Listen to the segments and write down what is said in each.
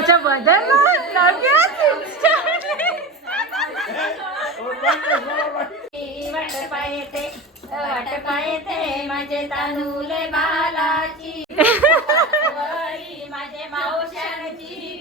अच्छा बदलला? येते येते माझे बालाची वरी माझे मावशांची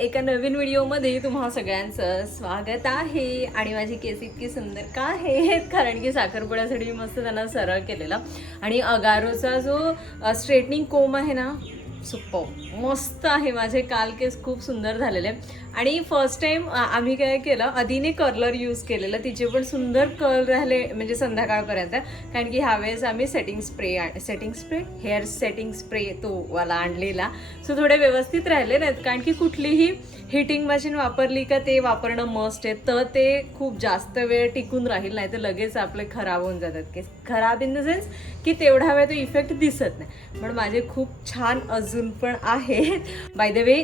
एका नवीन व्हिडिओमध्ये तुम्हा सगळ्यांचं स्वागत आहे. आणि माझी केस इतकी सुंदर का आहे? कारण की साखरपुड्यासाठी मी मस्त त्यांना सरळ केलेला. आणि अगारोचा जो स्ट्रेटनिंग कोम आहे ना सुप्प. मस्त आहे. माझे काल केस खूप सुंदर झालेले. आणि फर्स्ट टाइम आम्ही काय केलं आधीने कर्लर यूज केलेलं तिचे पण सुंदर कर्ल राहिले म्हणजे संध्याकाळपर्यंत. कारण की ह्यावेळेस आम्ही setting spray setting spray hair setting spray तो वाला आणलेला. सो थोडे व्यवस्थित राहिले नाहीत. कारण की कुठलीही हिटिंग मशीन वापरली का ते वापरणं मस्ट आहे. तर ते खूप जास्त वेळ टिकून राहील नाही तर लगेच आपले खराब होऊन जातात. केस खराब इन द सेन्स की तेवढा वेळ तो इफेक्ट दिसत नाही. पण माझे खूप छान अजून पण आहेत. बाय द वे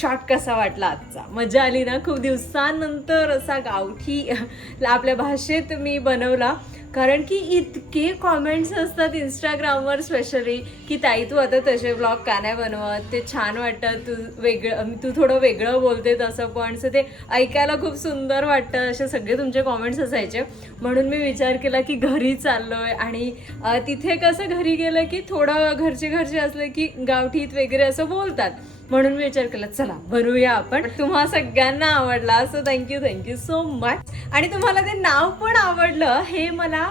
शॉर्ट कसा वाटला? आजचा मजा आली ना खूप दिवसानंतर असा गावठी आपल्या भाषेत मी बनवला. कारण की इतके कॉमेंट्स असतात इंस्टाग्रामवर स्पेशली की ताई तू आता तसे ब्लॉग का नाही बनवत? ते छान वाटतं. तू वेगळं तू थोडं वेगळं बोलते तसं पण. सो ते ऐकायला खूप सुंदर वाटतं. असे सगळे तुमचे कॉमेंट्स असायचे. म्हणून मी विचार केला की घरी चाललोय. आणि तिथे कसं घरी गेलं की थोडं घरचे घरचे असले की गावठीत वगैरे असं बोलतात. म्हणून मी विचार केला चला बनवूया आपण. तुम्हा सगळ्यांना आवडला असं थँक्यू थँक्यू सो मच आणि तुम्हाला ते नाव पण आवडलं हे मला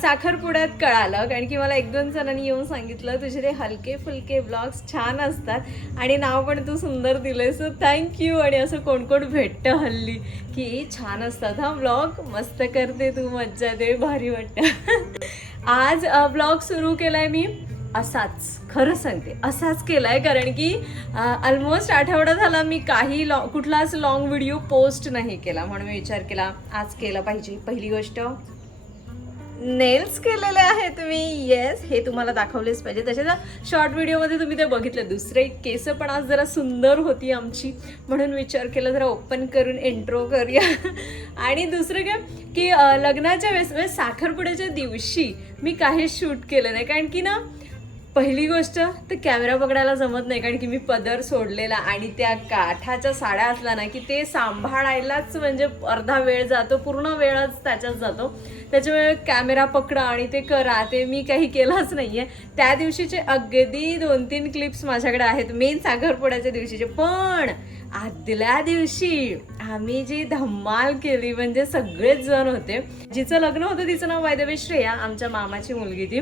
साखरपुड्यात कळालं कारण की मला एक दोन जणांनी येऊन सांगितलं तुझे ते हलके फुलके ब्लॉग्स छान असतात. आणि नाव पण तू सुंदर दिलंय सो थँक्यू आणि असं कोण कोण भेटतं हल्ली की छान असतात हा ब्लॉग मस्त करते तू मज्जा दे भारी वाटतं. आज ब्लॉग सुरू केलाय मी. असाच खरं सांगते असाच केलाय कारण की ऑलमोस्ट आठवडा झाला मी काही लॉ कुठलाच लॉंग व्हिडिओ पोस्ट नाही केला. म्हणून मी विचार केला आज केला पाहिजे. पहिली गोष्ट नेल्स केलेले आहेत मी येस हे तुम्हाला दाखवलेच पाहिजे. तसेच शॉर्ट व्हिडिओमध्ये तुम्ही ते बघितलं. दुसरे केस पण आज जरा सुंदर होती आमची. म्हणून विचार केला जरा ओपन करून एंट्रो करूया. आणि दुसरं काय की लग्नाच्या वेळेस म्हणजे साखरपुड्याच्या दिवशी मी काही शूट केलं नाही. कारण की ना पहिली गोष्ट तर कॅमेरा पकडायला जमत नाही कारण की मी पदर सोडलेला आणि त्या काठाच्या साड्या असल्या ना की ते सांभाळायलाच म्हणजे अर्धा वेळ जातो पूर्ण वेळच त्याच्यात जातो. त्याच्यामुळे कॅमेरा पकडा आणि ते करा ते मी काही केलंच नाही आहे त्या दिवशीचे अगदी दोन तीन क्लिप्स माझ्याकडे आहेत मेन साखरपुड्याच्या दिवशीचे. पण आदल्या दिवशी आम्ही जी धम्माल केली म्हणजे सगळेच जण होते जिचं लग्न होतं तिचं नाव वायदवे श्रेया आमच्या मामाची मुलगी ती.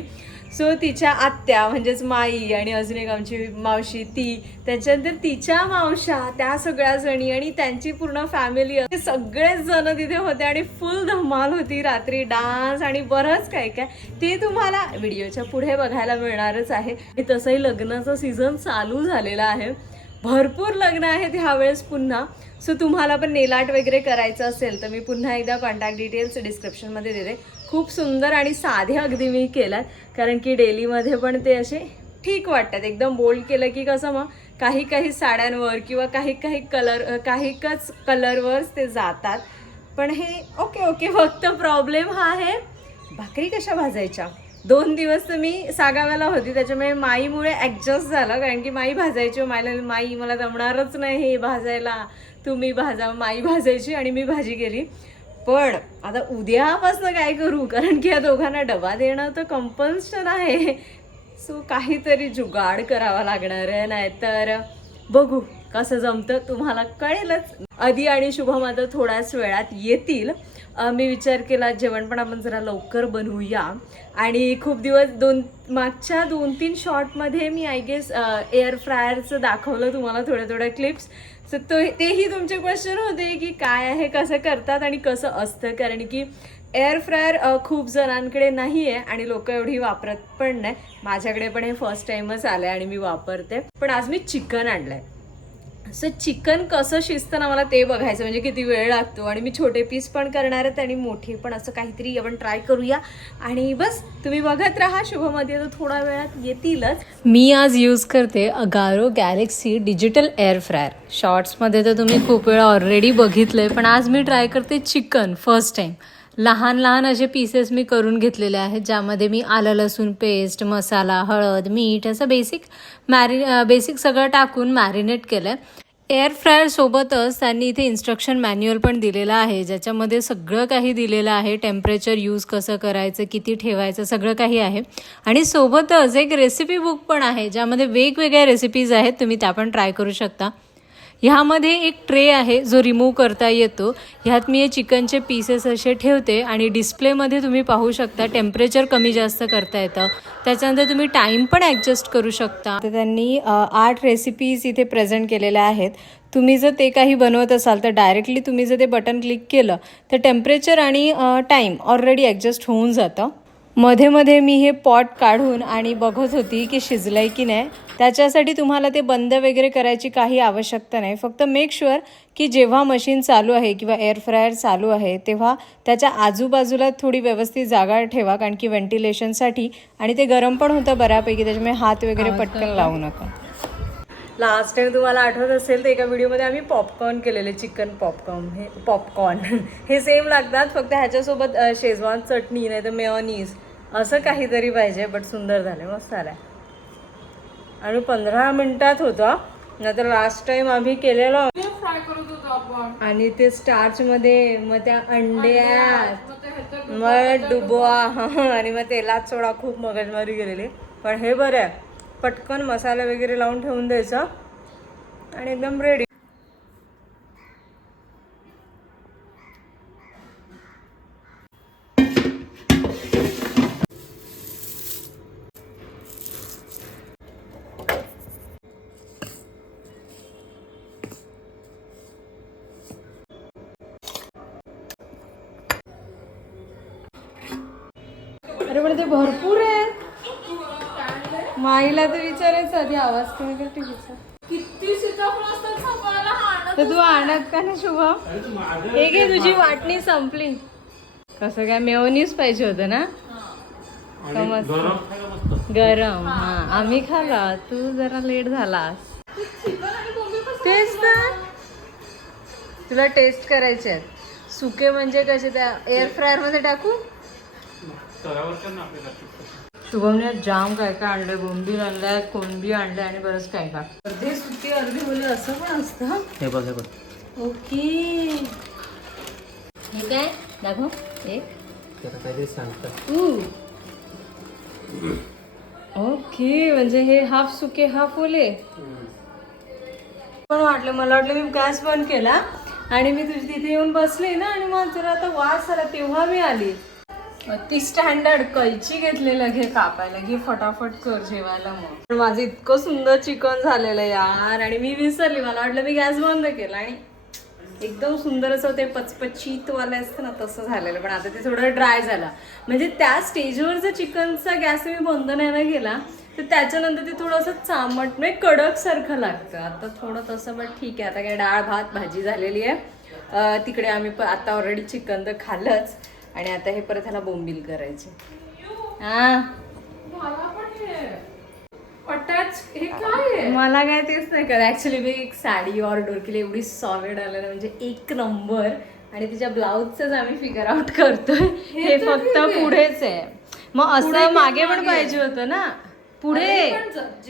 सो तिच्या आत्या म्हणजेच माई आणि अजून एक आमची मावशी ती त्याच्यानंतर तिच्या मावशा त्या सगळ्या जणी आणि त्यांची पूर्ण फॅमिली सगळेच जण तिथे होते आणि फुल धमाल होती रात्री. डान्स आणि बरंच काय काय. ते तुम्हाला व्हिडिओच्या पुढे बघायला मिळणारच आहे. आणि तसंही लग्नाचा सीझन चालू झालेला आहे. भरपूर लग्न आहेत ह्यावेळेस पुन्हा. सो तुम्हाला पण नेलाट वगैरे करायचं असेल तर मी पुन्हा एकदा कॉन्टॅक्ट डिटेल्स डिस्क्रिप्शनमध्ये देते. खूप सुंदर आणि साधे अगदी मी केलात कारण की डेलीमध्ये पण ते असे ठीक वाटतात. एकदम बोल्ड केलं की कसं मग काही काही साड्यांवर किंवा काही काही कलर काहीकच कलरवरच ते जातात. पण हे ओके ओके फक्त प्रॉब्लेम हा आहे भाकरी कशा भाजायच्या? दोन दिवस तर मी सागाव्याला होती. त्याच्यामुळे माईमुळे ॲडजस्ट झालं. कारण की माई भाजायची हो. माईला माई मला जमणारच नाही हे भाजायला. तुम्ही भाजा माई भाजायची आणि मी भाजी केली. पण आता उद्यापासून काय करू? कारण की या दोघांना डबा देणं तर कंपल्शन आहे. सो काहीतरी जुगाड करावा लागणार आहे नाहीतर बघू कसं जमतं. तुम्हाला कळेलच. आधी आणि शुभम आता थोड्याच वेळात येतील. मी विचार केला जेवण पण आपण जरा लवकर बनवूया. आणि खूप दिवस दोन मागच्या दोन तीन शॉर्टमध्ये मी आय गेस एअर फ्रायरचं दाखवलं तुम्हाला थोड्या थोड्या क्लिप्स सो तो तेही तुमचे क्वेश्चन होते की काय आहे कसं करतात आणि कसं असतं? कारण की एअर फ्रायर खूप जणांकडे नाही आहे आणि लोक एवढी वापरत पण नाही. माझ्याकडे पण हे फर्स्ट टाइमच आलं आहे आणि मी वापरते. पण आज मी चिकन आणलंय. असं चिकन कसं शिजतं ना मला ते बघायचं. म्हणजे किती वेळ लागतो. आणि मी छोटे पीस पण करणार आहेत आणि मोठे पण असं काहीतरी आपण ट्राय करूया. आणि बस तुम्ही बघत राहा. शुभमध्ये तर थोड्या वेळात येतीलच. मी आज यूज करते Agaro galaxy digital air fryer शॉर्ट्समध्ये तर तुम्ही खूप वेळा ऑलरेडी बघितलंय पण आज मी ट्राय करते चिकन फर्स्ट टाईम लहान लहान असे पीसेस मी करून घेतलेले आहेत ज्यामध्ये मी आलं लसूण पेस्ट मसाला हळद मीठ असं बेसिक मॅरि बेसिक सगळं टाकून मॅरिनेट केलं आहे एअर फ्रायरसोबतच त्यांनी इथे इन्स्ट्रक्शन मॅन्युअल पण दिलेलं आहे ज्याच्यामध्ये सगळं काही दिलेलं आहे टेम्परेचर यूज कसं करायचं किती ठेवायचं सगळं काही आहे. आणि सोबतच एक रेसिपी बुक पण आहे ज्यामध्ये वेगवेगळ्या रेसिपीज आहेत तुम्ही त्या पण ट्राय करू शकता. ह्यामध्ये एक ट्रे आहे जो रिमूव्ह करता येतो. ह्यात मी हे चिकनचे पीसेस असे ठेवते आणि डिस्प्लेमध्ये तुम्ही पाहू शकता टेम्परेचर कमी जास्त करता येतं. त्याच्यानंतर तुम्ही टाईम पण ॲडजस्ट करू शकता. तर त्यांनी आठ रेसिपीज इथे प्रेझेंट केलेल्या आहेत. तुम्ही जर ते काही बनवत असाल तर डायरेक्टली तुम्ही जर ते बटन क्लिक केलं तर टेम्परेचर आणि टाईम ऑलरेडी ॲडजस्ट होऊन जातं. मध्ये मध्ये मी हे पॉट काढून आणि बघत होती की शिजलंय की नाही. त्याच्यासाठी तुम्हाला ते बंद वगैरे करायची काही आवश्यकता नाही. फक्त मेक शुअर की जेव्हा मशीन चालू आहे किंवा एअर फ्रायर चालू आहे तेव्हा त्याच्या आजूबाजूला थोडी व्यवस्थित जागा ठेवा. कारण की व्हेंटिलेशनसाठी आणि ते गरम पण होतं बऱ्यापैकी त्याच्यामुळे हात वगैरे पटकन लावू नका. लास्ट टाइम तुम्हाला आठवत असेल तर एका व्हिडिओमध्ये आम्ही पॉपकॉर्न केलेले चिकन पॉपकॉर्न हे पॉपकॉर्न हे सेम लागतात फक्त ह्याच्यासोबत शेजवान चटणी नाही तर मेयोनीज असं काहीतरी पाहिजे बट सुंदर झाले मस्त झालं आणि पंधरा मिनिटात होतं नाहीतर लास्ट टाइम आम्ही केलेलं आणि ते स्टार्च मध्ये मग त्या अंड्यात मग डुबवा आणि मग तेलात सोडा खूप मगजमारी गेलेली पण हे बरं आहे. पटकन मसाला वगैरे लावून ठेवून द्यायचा. आणि एकदम रेडी आवाज कमी कर टीव्हीचा किती सीताफळ असतात सांगायला हा तर तू आणत का ना शुभम? हे घे तुझी वाटणी संपली. कसं काय मेवनीच पाहिजे होतं ना? का मस्त? गरम हा. आम्ही खाला तू जरा लेट झालास. तेच तर तुला टेस्ट करायचे आहेत. सुके म्हणजे कसे त्या एअर फ्रायरमध्ये टाकू? शुभमने जाम काय काय आणलंय बोंबील आणलाय कोंबी आणलाय आणि बरंच काय काय. अर्धे सुके अर्धे बोले असं पण असतं. हे बघ हे बघ. ओके. हे काय? दाखव. एक त्याला काहीतरी सांगतात. ओके म्हणजे हे हाफ सुके हाफ ओले. पण वाटलं मला वाटलं मी गॅस बंद केला आणि मी तुझी तिथे येऊन बसले ना आणि मग जरा आता वास आला तेव्हा मी आली. ती स्टँडर्ड कैची घेतलेलं घे कापायला. घे फटाफट कर जेवायला मग. माझं इतकं सुंदर चिकन झालेलं यार. आणि मी विसरली. मला वाटलं मी गॅस बंद केला आणि एकदम सुंदर असं ते पचपचीत वाले असतं ना तसं झालेलं. पण आता ते थोडं ड्राय झालं. म्हणजे त्या स्टेजवर जर चिकनचा गॅस मी बंद नाही ना केला तर त्याच्यानंतर ते थोडंसं चामट म्हणजे कडक सारखं लागतं. आता थोडं तसं बट ठीक आहे. आता काय डाळ भात भाजी झालेली आहे. तिकडे आम्ही आता ऑलरेडी चिकन तर खाल्लंच. आणि आता हे परत ह्याला बोंबील करायचे. हा. मला काय आहे? मला काय तेच नाही करत ऍक्च्युली मी एक साडी ऑर्डर केली एवढी सॉलिड आलं ना म्हणजे एक नंबर आणि तिच्या ब्लाऊजच आम्ही फिगर आउट करतोय. हे फक्त पुढेच आहे. मग असं मागे पण पाहिजे होतं ना? पुढे.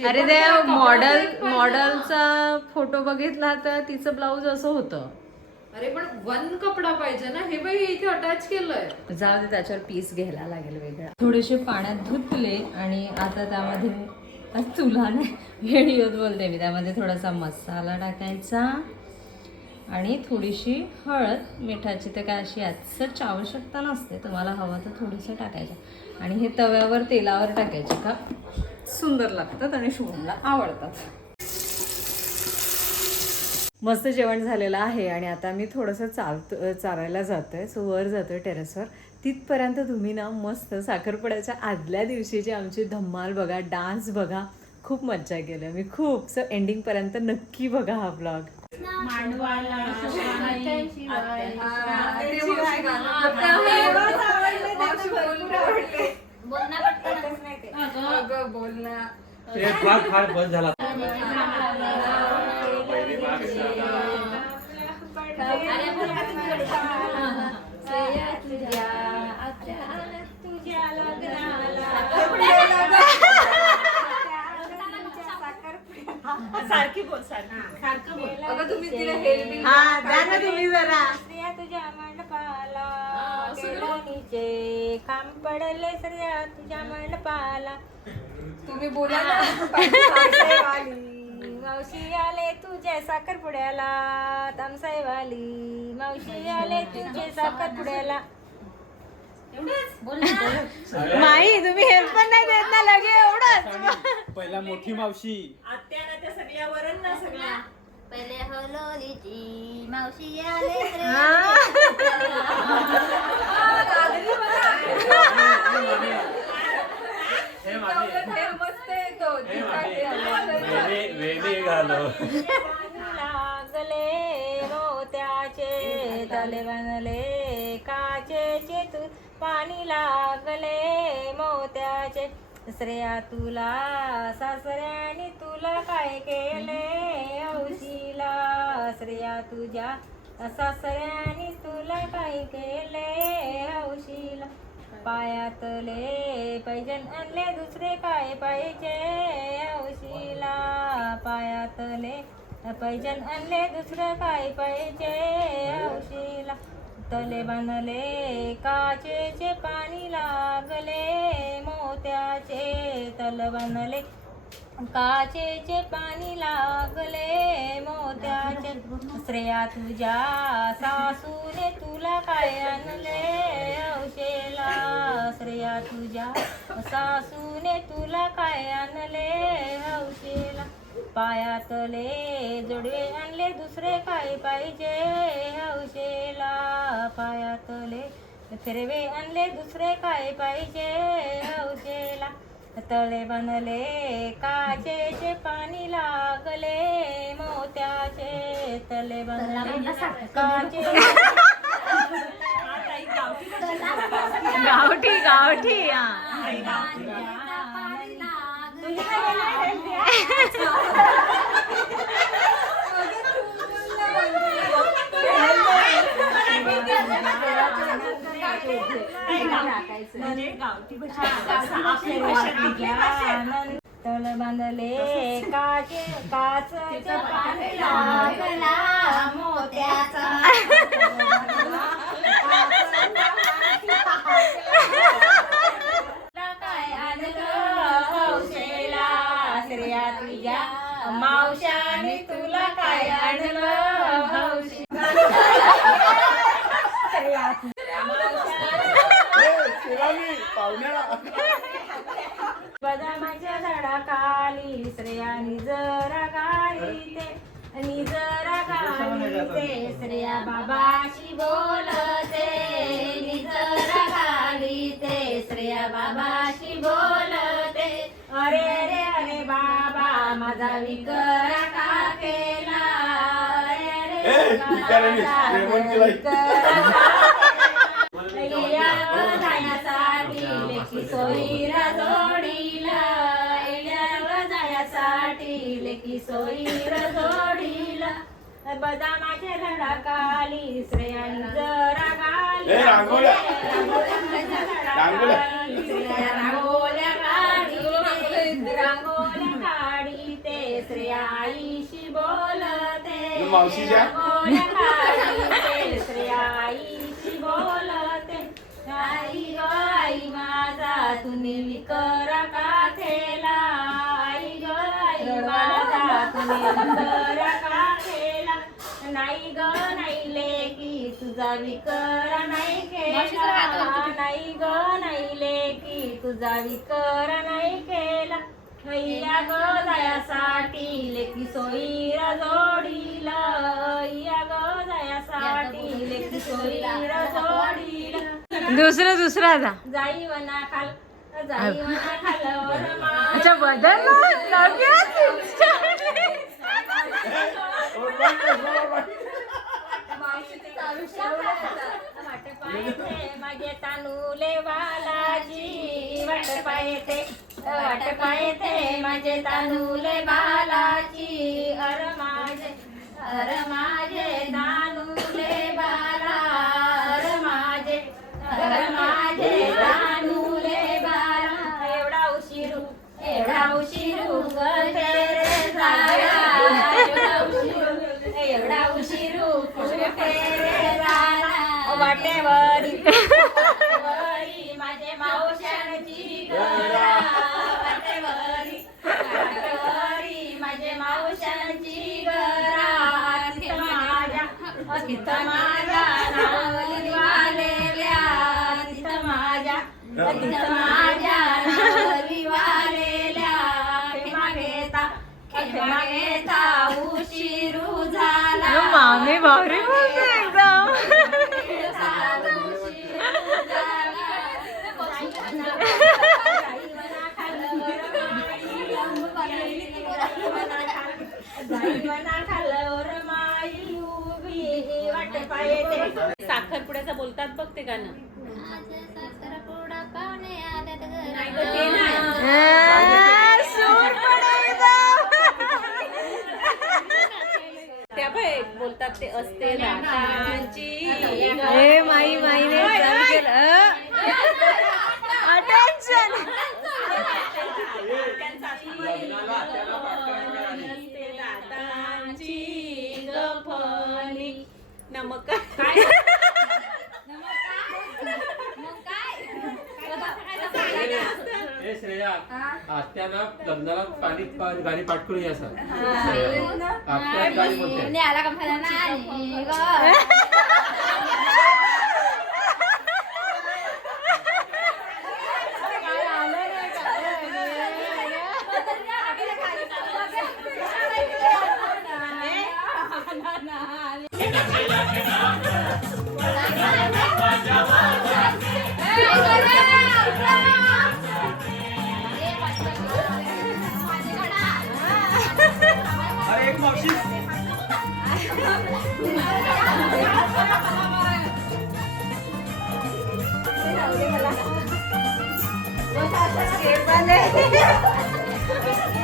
अरे त्या मॉडेल. मॉडेलचा फोटो बघितला तर तिचं ब्लाऊज असं होतं. अरे पण वन कपडा पाहिजे ना? हे बाई इथे अटॅच केलंय. जाऊ दे त्याच्यावर पीस घ्यायला लागेल वेगळा. थोडेसे पाण्यात धुतले आणि आता त्यामध्ये तुला नाही व्हिडिओत बोलते मी. त्यामध्ये थोडासा मसाला टाकायचा आणि थोडीशी हळद. मिठाची तर काय अशी याचच आवश्यकता नसते तुम्हाला हवं तर थोडंसं टाकायचं. आणि हे तव्यावर तेलावर टाकायचे का? सुंदर लागतात आणि शुभमला आवडतात. मस्त जेवण झालेलं आहे आणि आता मी थोडंसं चालतो चालायला जातोय. सो वर जातोय टेरेसवर तिथपर्यंत तुम्ही ना मस्त साखरपुड्याच्या आदल्या दिवशीची आमची धम्माल बघा डान्स बघा. खूप मज्जा केली मी खूप. सो एंडिंगपर्यंत नक्की बघा हा ब्लॉग ते. सारखी बोल सारखी बोल. अगं तुम्ही तिला हेल्प हा द्या ना तुम्ही जरा. तुझ्या मंडपाला काम पडले श्रेया तुझ्या मंडपाला तुम्ही बोला ना. मावशी आले तुझे साखरपुड्याला तामसाईवाली. मावशी आले तुझे साखरपुड्याला. माई तुम्ही हेल्प पण नाही देत ना लगे एवढंच. पहिला मोठी मावशी. आत्याला त्या सगळ्या वरण ना सगळ्या. पहिले हलोलीची मावशी आले हे मागे. वेणे घालो लागले मोत्याचे तले बनले काचेचे तू पाणी लागले मोत्याचे श्रेया तुला सासऱ्याने तुला काय केले औशीला? श्रेया तुझ्या सासऱ्याने तुला काय केले औशीला? पायातले पैजन आणले दुसरे काय पाहिजे? औशीला पायातले पैजन आणले दुसरं काय पाहिजे? औशीला तले बांधले काचेचे पाणी लागले मोत्याचे तल बांधले काचेचे पाणी लागले मो श्रेया तुझ्या सासूने तुला काय आणले? औशेला श्रेया तुझ्या सासूने तुला काय आणले? औशेला पायातले जोडवे आणले दुसरे काय पाहिजे? हौशेला पायातले फिरवे आणले दुसरे काय पाहिजे? हौशेला तळे बनले काचेचे पाणी लागले मोत्याचे तले बनले. काचे गावठी गावठी म्हणजे गावठी तळ बांधले काचे काच काय मावशाने तुला काय आणलं? बदामाच्या झाडाखाली श्रेयानी जरा गाळीते आणि जरा गाळीते श्रेया बाबाशी बोलते. निजरा गाळीते श्रेया बाबाशी बोलते. अरे रे अरे बाबा माझा विकरा का केला? अरे रे सोयीरा जोडीला इल्यावर जाण्यासाठी लेकी सोयीरा जोडीला बदामाच्या झाडाखाली श्रेयानी जरा गाली. ए, रांगोळ्या. रांगोळ्या. काढी रांगोळ्या काढी ते श्रेया आईशी बोलते. मावशीच्या? आई ग आई माझा तुम्ही विकर का केला आई ग आई माझा तुम्ही विकर का केला नाही ग नाही लेकी तुझा विकर नाही केला. नाही ग नाही लेकी तुझा विकर नाही केला. हैया ग जायासाठी लेकी सोयीरा जोडीला. हैया ग जायासाठी लेकी सोयीरा जोडीला. दुसरं दुसरं जा जाई वना खाल अच्छा लगेच माझे तानुले बालाजी वाट पाहते वाट पायते माझे बालाजी अर माझे अर माझे दान तिथं माझ्या नावली वालेल्या तिथं माझ्या तिथं माझ्या नावली वालेल्या खेमा घेता खेमा घेता उशिरू झाला मामी भावरी बोलते एकदम साखरपुड्याचं बोलतात बघ ते गाणं. त्या बाई बोलतात ते असते दातांची ए माई माईने चालू केलं अटेन्शन दातांची गफली नमक काय ए श्रेया आत्याला गाणी पाठ करून या सर आत्या गाणी बोलते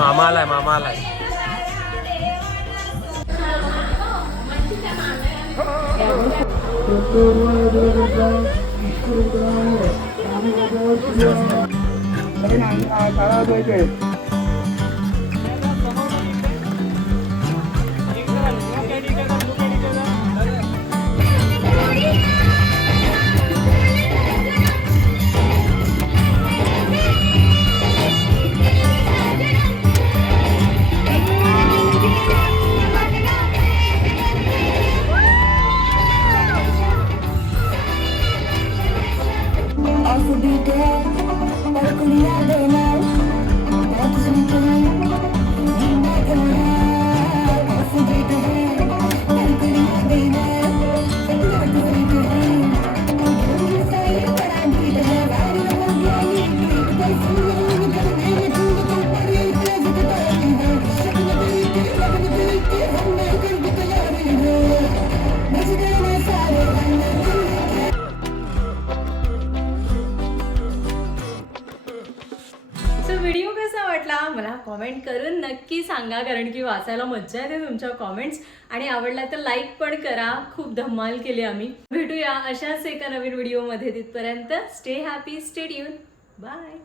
मामा आलाय मामा आलाय Aku di day. मज्जा येते तुमच्या कॉमेंट्स आणि आवडला तर लाईक पण करा. खूप धमाल केली आम्ही. भेटूया अशाच एका नवीन व्हिडिओमध्ये तिथपर्यंत stay happy stay tune bye